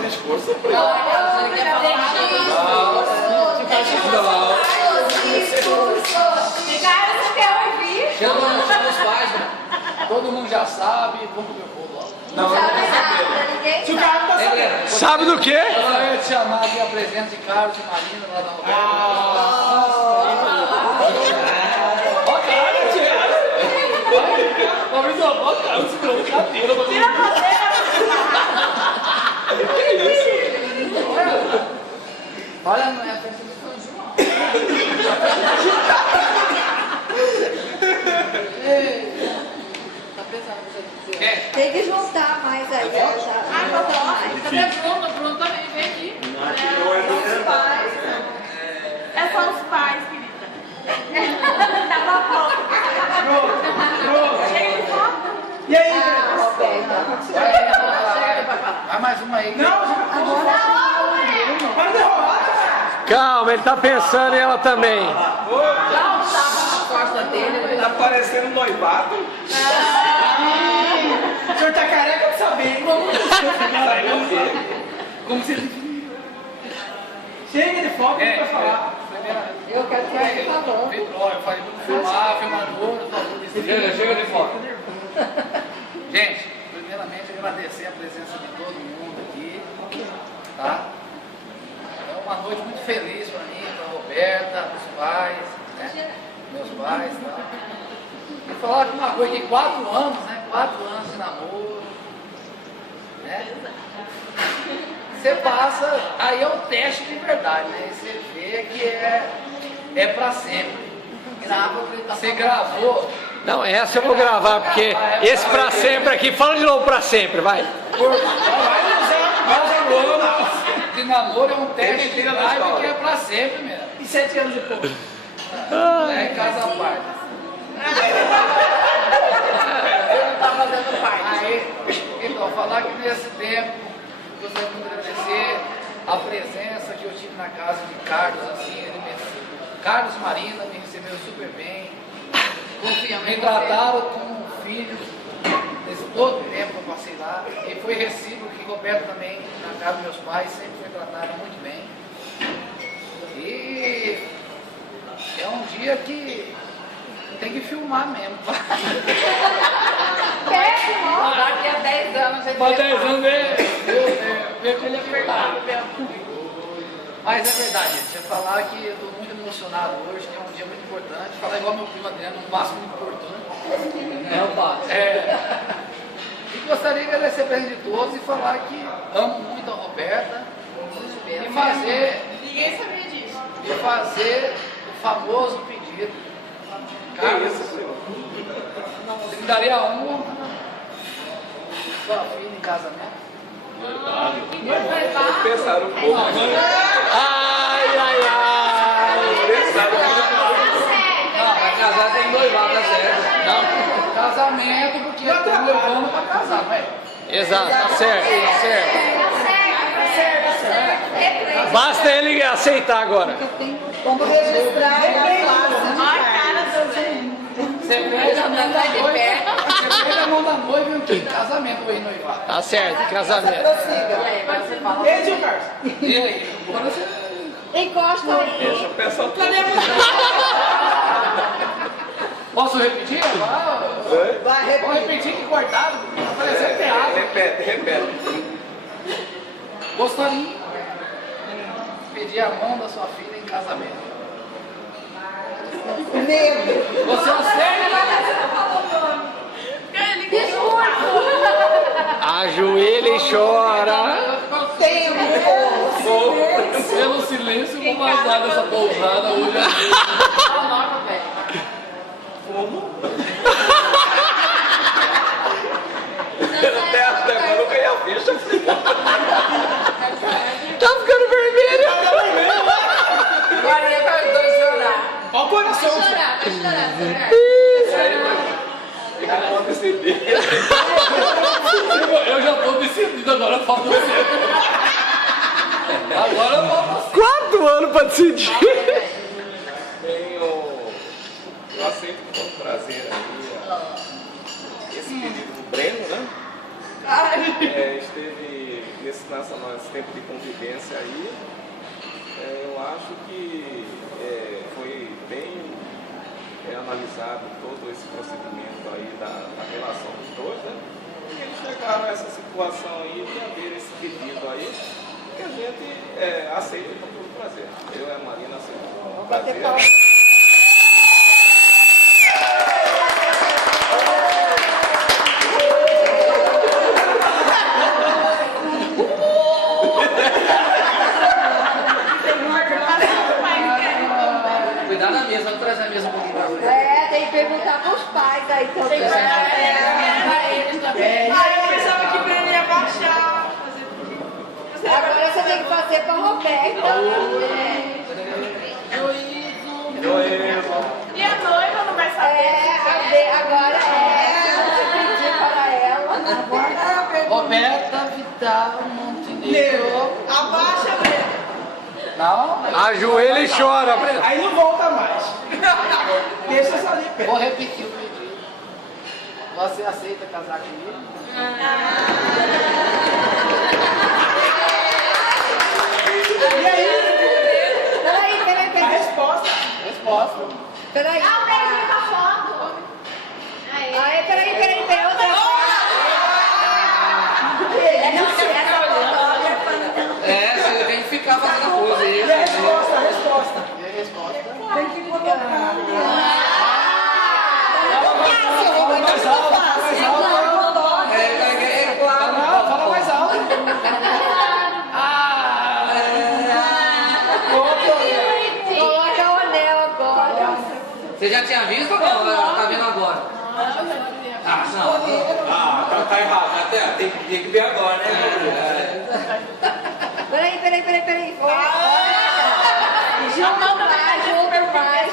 discurso preto. Chama os pais, né? Todo mundo já sabe, vamos comer o bolo logo. Não, eu não quero saber. Se o cara não tá sabendo. Sabe do quê? Eu ia te chamar aqui a presença de Carlos e Marina lá da Roberta. Ó, cara, Thiago. Ó, cara, segurando cadeira. Tira a cadeira. Que isso? Olha, não é a festa de São João. Tá pesado isso aqui. Tem que juntar mais aí. Cadê Bruno? Bruno também vem aqui. É só os pais, querida. Tá pra foto. Chega de foto. E aí, Vai mais uma aí. Não, Mas derrubar. Calma, ele tá pensando em ela também. dá um tapa na costa dele. Tá parecendo um noivado. O senhor tá careca de saber. Como se Chega de foco pra falar. Eu quero que ele falou. Eu falei, vamos filmar, filmador. Chega de foto. Gente, primeiramente agradecer a presença de todo mundo aqui, tá? É uma noite muito feliz para mim, para a Roberta, os pais, né? Meus pais, tá? E falar aqui uma coisa, que 4 anos, né? 4 anos de namoro, né? Você passa, aí é um teste de verdade, né? Você vê que é para sempre. Você gravou. Não, essa eu vou gravar, porque esse pra sempre aqui, fala de novo pra sempre, vai. De namoro é um teste de live que é pra sempre mesmo. E 7 anos depois? É casa à parte. Ele não tá fazendo parte. Aí, então, falar que nesse tempo, gostaria muito de agradecer a presença que eu tive na casa de Carlos, assim, Carlos e Marina me receberam super bem. Me trataram como um filho nesse todo tempo que eu passei lá. E foi recíproco que Roberto também, na casa dos meus pais, sempre foi tratado muito bem. E é um dia que tem que filmar mesmo. Daqui a 10 anos a gente Para 10 anos ver como ele é verdade. Mas é verdade, gente. Você falar que eu estou muito emocionado hoje, que é um dia muito importante. Falar igual meu primo Adriano, um passo muito importante. É o passo. E gostaria de agradecer a presença de todos e falar que amo muito a Roberta. E fazer. Ninguém sabia disso. E fazer o famoso pedido. Carlos, você me daria a honra sua filha em casamento? Pensaram um pouco. Ai, ai, ai. Não, pra casar tem noivado, tá certo? Não, casamento porque estamos levando pra casar, não é? Exato, tá certo, tá certo. Basta ele aceitar agora. Vamos registrar a Olha a cara do Zé. Você pega a mão da noiva, você pega a mão da noiva e o que? Casamento ou noivado. Tá certo, casamento. Beijo, Carlos. E aí? Quando você... Encosta aí. Deixa o pessoal. Posso repetir? Vai, Vou repetir que cortado, tá parecendo teatro. Repete. Gostaria de pedir a mão da sua filha em casamento. Medo. Você aceita? Ajoelha e chora. Tempo. Pelo silêncio, vou vazar dessa pousada hoje. Até agora eu ganhei a ficha. Tá ficando vermelho. Maria vai os dois chorar. Olha o coração. Vai chorar. Eu já tô decidido, agora falta você. Agora falta você. 4 anos pra decidir. Eu aceito com prazer aí esse querido Breno, né? Esteve nesse nesse tempo de convivência aí, eu acho que foi bem analisado todo esse procedimento aí da relação dos dois, né? E eles chegaram a essa situação aí de haver esse pedido aí, que a gente aceita com todo prazer. Eu e a Marina aceitamos com todo prazer. Cuidado da mesa, vamos trazer a mesa um pouquinho pra frente. Tem que perguntar pros pais aí também. Pra eles também. Eu pensava que pra ele ia baixar. Agora você tem que fazer pra Roberta. E a noiva não vai saber? Agora você pedir para ela. Roberta Vital Montenegro. Abaixa, Breno. Não? Ajoelha e chora, Breno. Aí não volta mais. Deixa essa ali perto. Vou repetir o pedido. Você aceita casar comigo? E aí? Peraí. A resposta. Resposta. Peraí. Dá um beijinho pra foto. Aí, peraí. Outra Você tem que ficar fazendo a pose aí. E a resposta? E a resposta? Tem que colocar. mais alto. Fala mais alto. Coloca o anel agora. Você já tinha visto ou não? Tá vendo agora? Não. Tá errado, tem que ver agora, né? Peraí. Junto mais.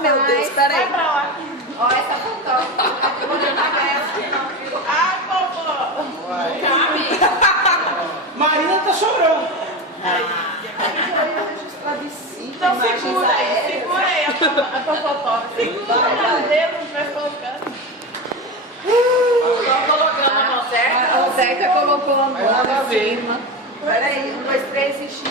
Meu Deus, peraí. Ó, essa foto. Ai, popô. Marina tá chorando. Então segura aí a popopó. Segura o dedo, não vai colocando. Tô colocando a mão certa. A certa colocou a Vai nada a mão ver. em cima. Peraí, 1, 2, 3 e X.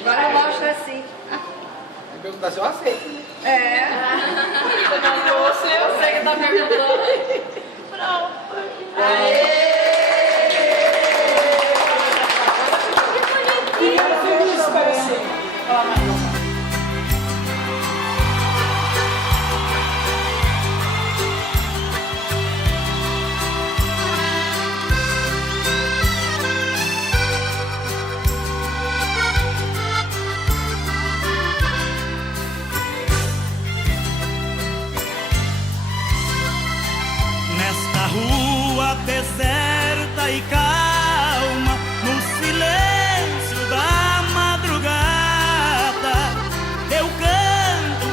Agora mostra assim. Vai perguntar se eu aceito. Eu sei que tá perguntando. Pronto. Feliz para sempre. Nesta rua deserta e calma, no silêncio da madrugada, eu canto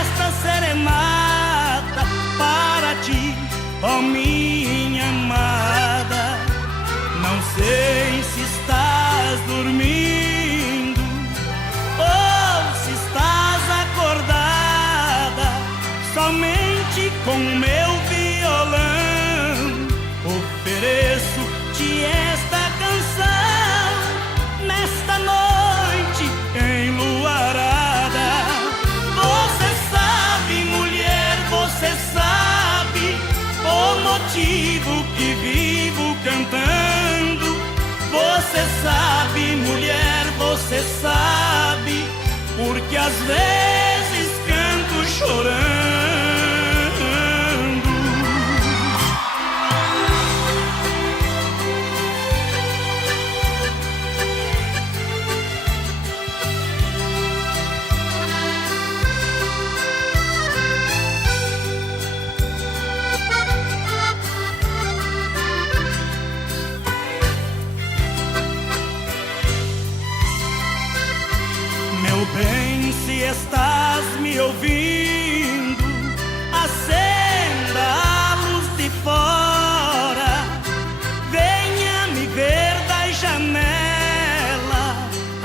esta serenata para ti, ó minha amada. Não sei se estás dormindo ou se estás acordada, somente com o meu violão ofereço-te esta canção nesta noite enluarada. Você sabe, mulher, você sabe o motivo que vivo cantando. Você sabe, mulher, você sabe porque às vezes canto chorando. Meu bem, se estás me ouvindo, acenda a luz de fora, venha me ver da janela,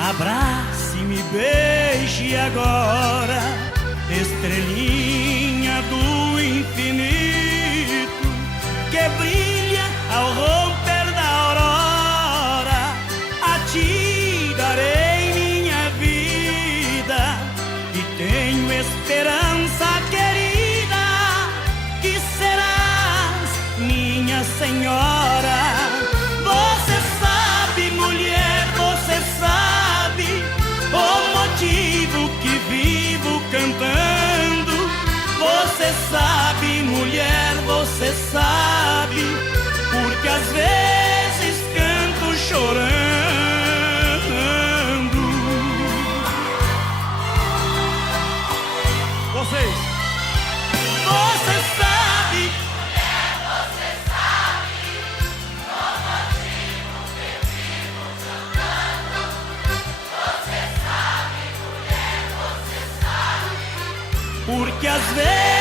abrace-me, beije agora, estrelinha do infinito que brilha ao porque às vezes